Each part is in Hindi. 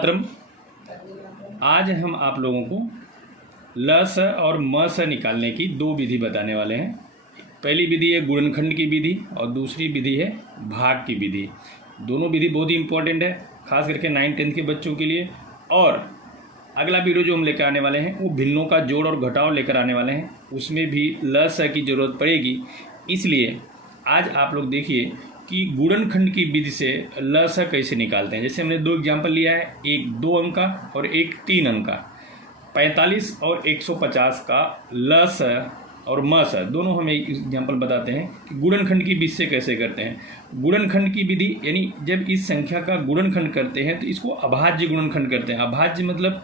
छात्रम, आज हम आप लोगों को ल स और म स निकालने की दो विधि बताने वाले हैं। पहली विधि है गुणनखंड की विधि और दूसरी विधि है भाग की विधि। दोनों विधि बहुत ही इंपॉर्टेंट है, खास करके 9th-10th के बच्चों के लिए। और अगला वीडियो जो हम लेकर आने वाले हैं वो भिन्नों का जोड़ और घटाव लेकर आने वाले हैं, उसमें भी ल स की ज़रूरत पड़ेगी। इसलिए आज आप लोग देखिए कि गुणनखंड की विधि से ल स कैसे निकालते हैं। जैसे हमने दो एग्जाम्पल लिया है, एक 2 अंक का और एक 3 अंक का। 45 और 150 का ल स और म स दोनों हमें एग्जाम्पल बताते हैं कि गुणनखंड की विधि से कैसे करते हैं। गुणनखंड की विधि यानी जब इस संख्या का गुणनखंड करते हैं तो इसको अभाज्य गुणनखंड करते हैं। अभाज्य मतलब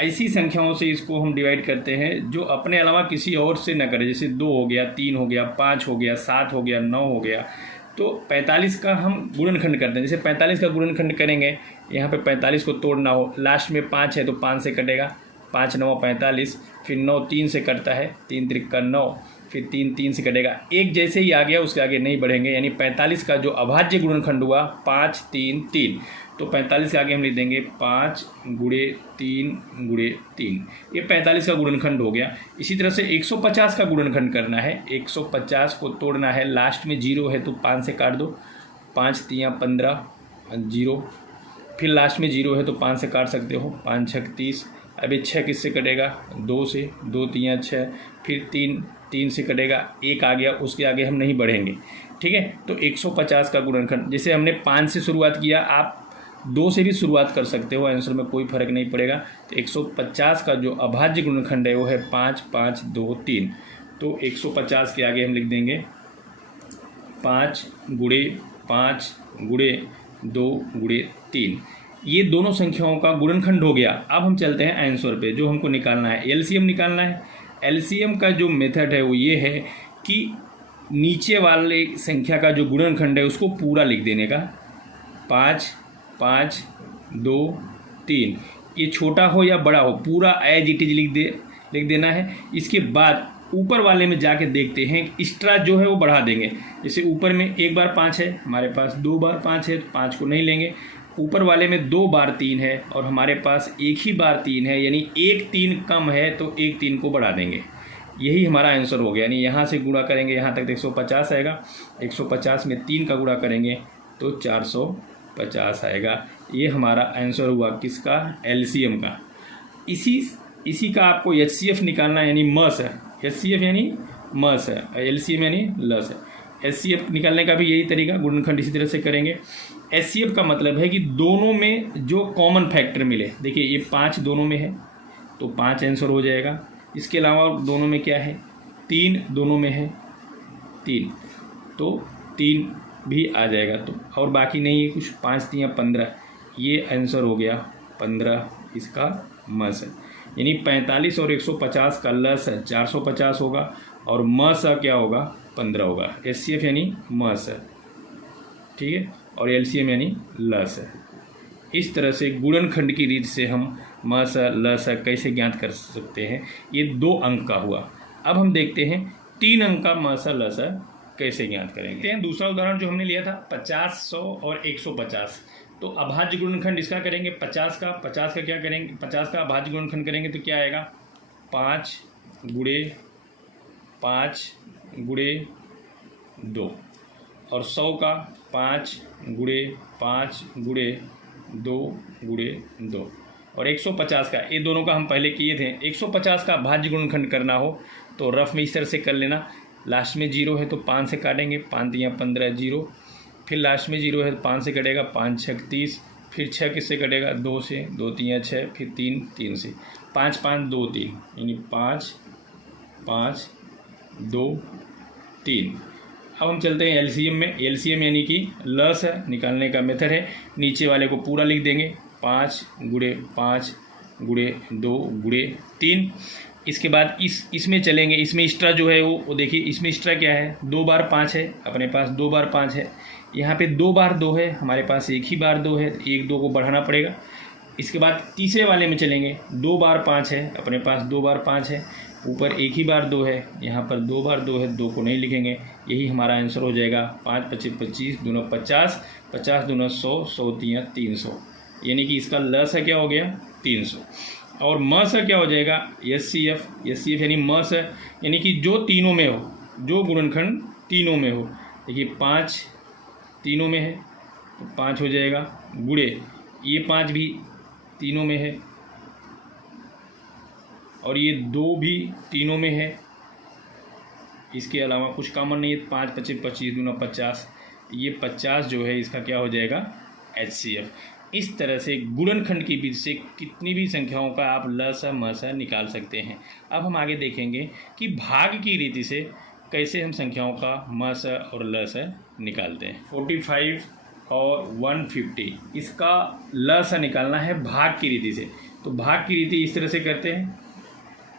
ऐसी संख्याओं से इसको हम डिवाइड करते हैं जो अपने अलावा किसी और से न करें। जैसे 2 हो गया, 3 हो गया, 5 हो गया, 7 हो गया, 9 हो गया। तो 45 का हम गुणनखंड करते हैं। जैसे 45 का गुणनखंड करेंगे, यहाँ पे 45 को तोड़ना हो, लास्ट में 5 है तो 5 से कटेगा, 5 9 45, फिर 9 3 से कटता है, 3 त्रिक का 9, फिर 3 3 से कटेगा। एक जैसे ही आ गया उसके आगे नहीं बढ़ेंगे, यानी 45 का जो अभाज्य गुणनखंड हुआ 5 3 3, तो 45 के आगे हम लिख देंगे 5 गुणे 3 गुणे 3, ये 45 का गुणनखंड हो गया। इसी तरह से 150 का गुणनखंड करना है, 150 को तोड़ना है, लास्ट में 0 है तो 5 से काट दो, 5 3 15 0, फिर लास्ट में 0 है तो 5 से काट सकते हो, 5 6 30। अभी 6 किससे कटेगा, 2 से, 2 3 6, फिर 3 3 से कटेगा, 1 आ गया, उसके आगे हम नहीं बढ़ेंगे। ठीक है, तो 150 का गुणनखंड, जैसे हमने 5 से शुरुआत किया, आप 2 से भी शुरुआत कर सकते हो, आंसर में कोई फर्क नहीं पड़ेगा। तो 150 का जो अभाज्य गुणनखंड है वो है 5 5 2 3। तो 150 के आगे हम लिख देंगे 5 गुणे 5 गुणे 2 गुणे 3। ये दोनों संख्याओं का गुणनखंड हो गया। अब हम चलते हैं आंसर पे, जो हमको निकालना है, एलसीएम निकालना है। एलसीएम का जो मेथड है वो ये है कि नीचे वाले संख्या का जो गुणनखंड है उसको पूरा लिख देने का, 5 5 2 3। ये छोटा हो या बड़ा हो, पूरा एज इट इज लिख देना है। इसके बाद ऊपर वाले में जाके देखते हैं, एक्स्ट्रा जो है वो बढ़ा देंगे। जैसे ऊपर में एक बार 5 है, हमारे पास 2 बार 5 है तो 5 को नहीं लेंगे। ऊपर वाले में 2 बार 3 है और हमारे पास एक ही बार 3 है, यानी एक 3 कम है तो एक 3 को बढ़ा देंगे। यही हमारा आंसर हो गया। यानी यहाँ से गुणा करेंगे, यहाँ तक 150 आएगा, 150 में 3 का गुणा करेंगे तो 450 आएगा। ये हमारा आंसर हुआ किसका, एलसीएम का। इसी का आपको एचसीएफ निकालना है, यानी म स। एचसीएफ यानी म स, एलसीएम यानी ल स। एचसीएफ निकालने का भी यही तरीका, गुणनखंड इसी तरह से करेंगे। एचसीएफ का मतलब है कि दोनों में जो कॉमन फैक्टर मिले। देखिए ये 5 दोनों में है तो 5 आंसर हो जाएगा। इसके अलावा दोनों में क्या है, 3 दोनों में है 3, तो 3 भी आ जाएगा। तो और बाकी नहीं है कुछ, 5 3 15, ये आंसर हो गया 15 इसका म स। यानी 45 और 150 का ल स 450 होगा और म स क्या होगा, 15 होगा। एचसीएफ यानी म स, ठीक है, और एलसीएम यानी ल स। इस तरह से गुणनखंड की रीत से हम म स ल स कैसे ज्ञात कर सकते हैं। ये 2 अंक का हुआ। अब हम देखते हैं 3 अंक का म स ल स कैसे ज्ञात करेंगे। दूसरा उदाहरण जो हमने लिया था 50 100 और 150, तो अभाज्य गुणनखंड इसका करेंगे। 50 का क्या करेंगे, 50 का अभाज्य गुणनखंड करेंगे तो क्या आएगा, 5 गुणे 5 गुणे 2, और 100 का 5 गुणे 5 गुणे 2 गुणे 2, और 150 का, ये दोनों का हम पहले किए थे। 150 का भाज्य गुणनखंड करना हो तो रफ में इस तरह से कर लेना। लास्ट में 0 है तो 5 से काटेंगे, 5 3 15 0, फिर लास्ट में 0 है तो 5 से कटेगा, 5 6 30, फिर 6 किससे कटेगा, 2 से, 2 3 6, फिर 3 3 से, 5 5 2 3, यानी 5 5 2 3। अब हम चलते हैं एलसीएम में। एलसीएम यानी कि ल स निकालने का मेथड है। नीचे वाले को पूरा लिख देंगे, 5 गुणे 5 गुणे 2 गुणे 3। इसके बाद इसमें चलेंगे, इसमें एक्स्ट्रा जो है वो देखिए, इसमें एक्स्ट्रा क्या है, 2 बार 5 है, अपने पास 2 बार 5 है, यहाँ पे 2 बार 2 है, हमारे पास एक ही बार 2 है, 1 2 को बढ़ाना पड़ेगा। इसके बाद तीसरे वाले में चलेंगे, 2 बार 5 है, अपने पास 2 बार 5 है, ऊपर एक ही बार 2 है, यहाँ पर 2 बार 2 है, 2 को नहीं लिखेंगे। यही हमारा आंसर हो जाएगा। 5 25 25 दूना 50, 50 दूना 100, 100 3 300। यानी कि इसका ल सा क्या हो गया 300, और म सा क्या हो जाएगा एच यानी म सा यानी कि जो तीनों में हो, जो गुणनखंड तीनों में हो। देखिए 5 तीनों में है तो 5 हो जाएगा, गुणे ये 5 भी तीनों में है और ये 2 भी तीनों में है, इसके अलावा कुछ कॉमन नहीं है। 5 25 25 दूना 50, ये 50 जो है इसका क्या हो जाएगा HCF। इस तरह से गुणनखंड की विधि से कितनी भी संख्याओं का आप ल सा म सा निकाल सकते हैं। अब हम आगे देखेंगे कि भाग की रीति से कैसे हम संख्याओं का म सा और ल सा निकालते हैं। 45 और 150 इसका ल सा निकालना है भाग की रीति से। तो भाग की रीति इस तरह से करते हैं,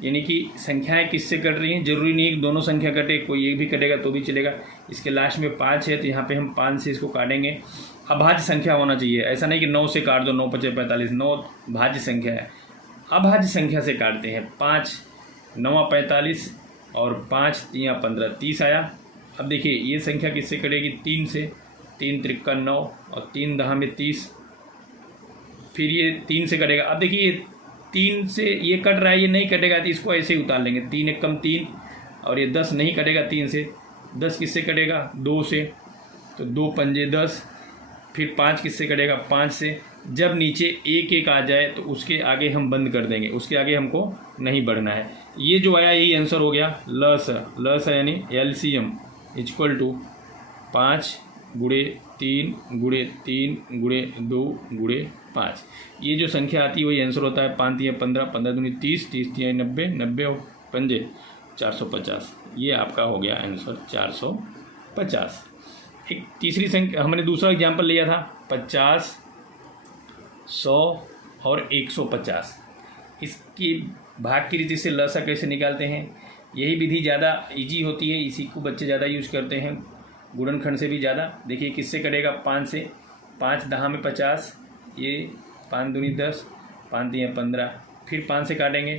यानी कि संख्याएं किससे कट रही हैं, जरूरी नहीं है कि दोनों संख्या कटे, कोई एक भी कटेगा तो भी चलेगा। इसके लास्ट में 5 है तो यहाँ पे हम 5 से इसको काटेंगे। अभाज्य संख्या होना चाहिए, ऐसा नहीं कि 9 से काट दो, 9 5 45, 9 भाज्य संख्या है। अभाज्य संख्या से काटते हैं। 5 9 45 और 5 3 15 30 आया। अब देखिए ये संख्या किससे कटेगी, 3 से, 3 त्रिक्का 9 और 3 दहा में 30, फिर ये 3 से कटेगा। अब देखिए ये 3 से ये कट रहा है, ये नहीं कटेगा तो इसको ऐसे ही उतार लेंगे, 3 एक कम 3, और ये 10 नहीं कटेगा 3 से। 10 किससे कटेगा, 2 से, तो 2 पंजे 10, फिर 5 किससे कटेगा, 5 से। जब नीचे 1 1 आ जाए तो उसके आगे हम बंद कर देंगे, उसके आगे हमको नहीं बढ़ना है। ये जो आया यही आंसर हो गया ल सा यानी LCM इक्वल टू 5 गुणे 3 गुणे 3 गुणे 2 गुणे 5। ये जो संख्या आती है वही आंसर होता है। 5 3 15, 15 दूनी 30, 30 3 90, 90 और पंजे 450। ये आपका हो गया आंसर 450। एक तीसरी संख्या हमने दूसरा एग्जाम्पल लिया था 50, 100 और 150। इसकी भाग की रीति से ल सा कैसे निकालते हैं, यही विधि ज़्यादा इजी होती है, इसी को बच्चे ज़्यादा यूज करते हैं गुणनखंड से भी ज़्यादा। देखिए किससे कटेगा, 5 से, 5 दहा में 50, ये 5 दूनी 10, 5 3 15, फिर 5 से काटेंगे,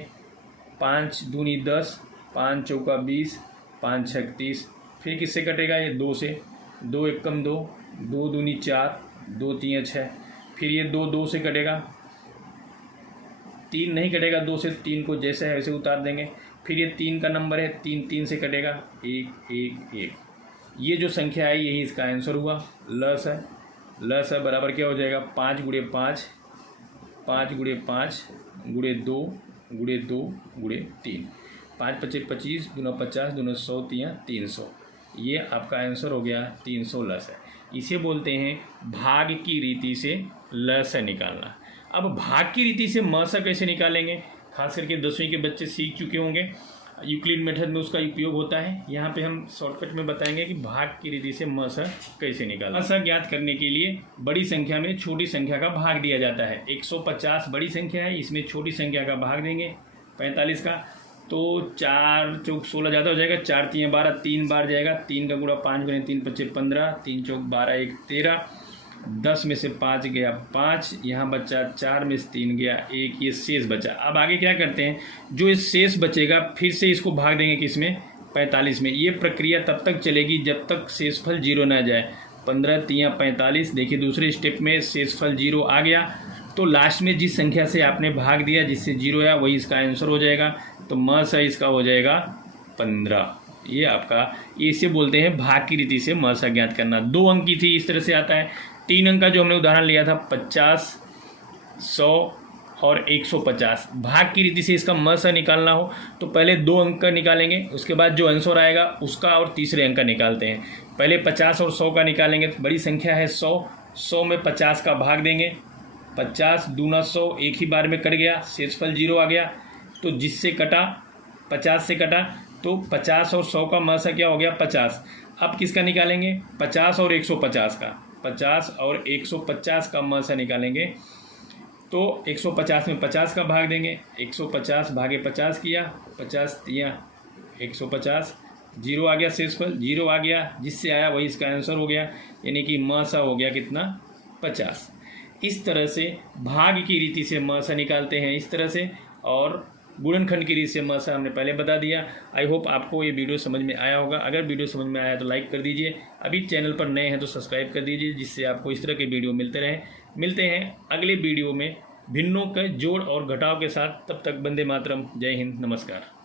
5 दूनी 10, 5 चौका 20, 5 6 30, फिर किससे कटेगा, ये 2 से, 2 एक कम 2, 2 दूनी 4, 2 3 6, फिर ये 2 2 से कटेगा, 3 नहीं कटेगा 2 से, 3 को जैसे है वैसे उतार देंगे। फिर ये 3 का नंबर है, 3 3 से कटेगा, 1 1 1। ये जो संख्या है यही इसका आंसर हुआ ल सा बराबर क्या हो जाएगा, 5 गुणे 5, 5 गुणे 5 गुणे 2 गुणे 2 गुणे 3, 5 25 25 दूना 50 दूना 100 300। ये आपका आंसर हो गया 300 ल सा। इसे बोलते हैं भाग की रीति से ल सा निकालना। अब भाग की रीति से म सा कैसे निकालेंगे, खास करके 10वीं के बच्चे सीख चुके होंगे, यूक्लिड मेथड में उसका उपयोग होता है। यहाँ पे हम शॉर्टकट में बताएंगे कि भाग की रीति से म सा कैसे निकालें। म सा ज्ञात करने के लिए बड़ी संख्या में छोटी संख्या का भाग दिया जाता है। 150 बड़ी संख्या है, इसमें छोटी संख्या का भाग देंगे 45 का, तो 4 चौक 16 ज़्यादा हो जाएगा, 4 3 12, 3 बार जाएगा, 3 का गुणा 5 गुणे 3 25 15, 3 चौक 12 1 13, 10 में से 5 गया 5, यहाँ बचा 4 में से 3 गया 1, ये शेष बचा। अब आगे क्या करते हैं, जो इस शेष बचेगा फिर से इसको भाग देंगे किसमें, 45 में। ये प्रक्रिया तब तक चलेगी जब तक शेषफल 0 ना जाए। 15 3 45, देखिए दूसरे स्टेप में शेषफल 0 आ गया तो लास्ट में जिस संख्या से आपने भाग दिया जिससे 0 आया वही इसका आंसर हो जाएगा। तो म सा इसका हो जाएगा 15। ये आपका, इसे बोलते हैं भाग की रीति से म सा ज्ञात करना। 2 अंक की थी, इस तरह से आता है। 3 अंक का जो हमने उदाहरण लिया था 50, 100 और 150। भाग की रीति से इसका म सा निकालना हो तो पहले 2 अंक का निकालेंगे, उसके बाद जो आंसर आएगा उसका और तीसरे अंक का निकालते हैं। पहले 50 और 100 का निकालेंगे, तो बड़ी संख्या है 100, 100 में 50 का भाग देंगे, 50 दूना 100, एक ही बार में कट गया, शेषफल 0 आ गया। तो जिससे कटा 50 से कटा, तो 50 और 100 का म सा क्या हो गया 50। अब किसका निकालेंगे, 50 और 150 का, 50 और 150 का म सा निकालेंगे। तो 150 में 50 का भाग देंगे, 150 भागे 50 किया, 50 दिया 150, 0 आ गया, शेषफल 0 आ गया, जिससे आया वही इसका आंसर हो गया, यानी कि म सा हो गया कितना 50। इस तरह से भाग की रीति से म सा निकालते हैं इस तरह से, और गुणनखंड की रीति से म सा हमने पहले बता दिया। आई होप आपको ये वीडियो समझ में आया होगा। अगर वीडियो समझ में आया तो लाइक कर दीजिए, अभी चैनल पर नए हैं तो सब्सक्राइब कर दीजिए, जिससे आपको इस तरह के वीडियो मिलते रहें। मिलते हैं अगले वीडियो में भिन्नों के जोड़ और घटाव के साथ। तब तक वंदे मातरम, जय हिंद, नमस्कार।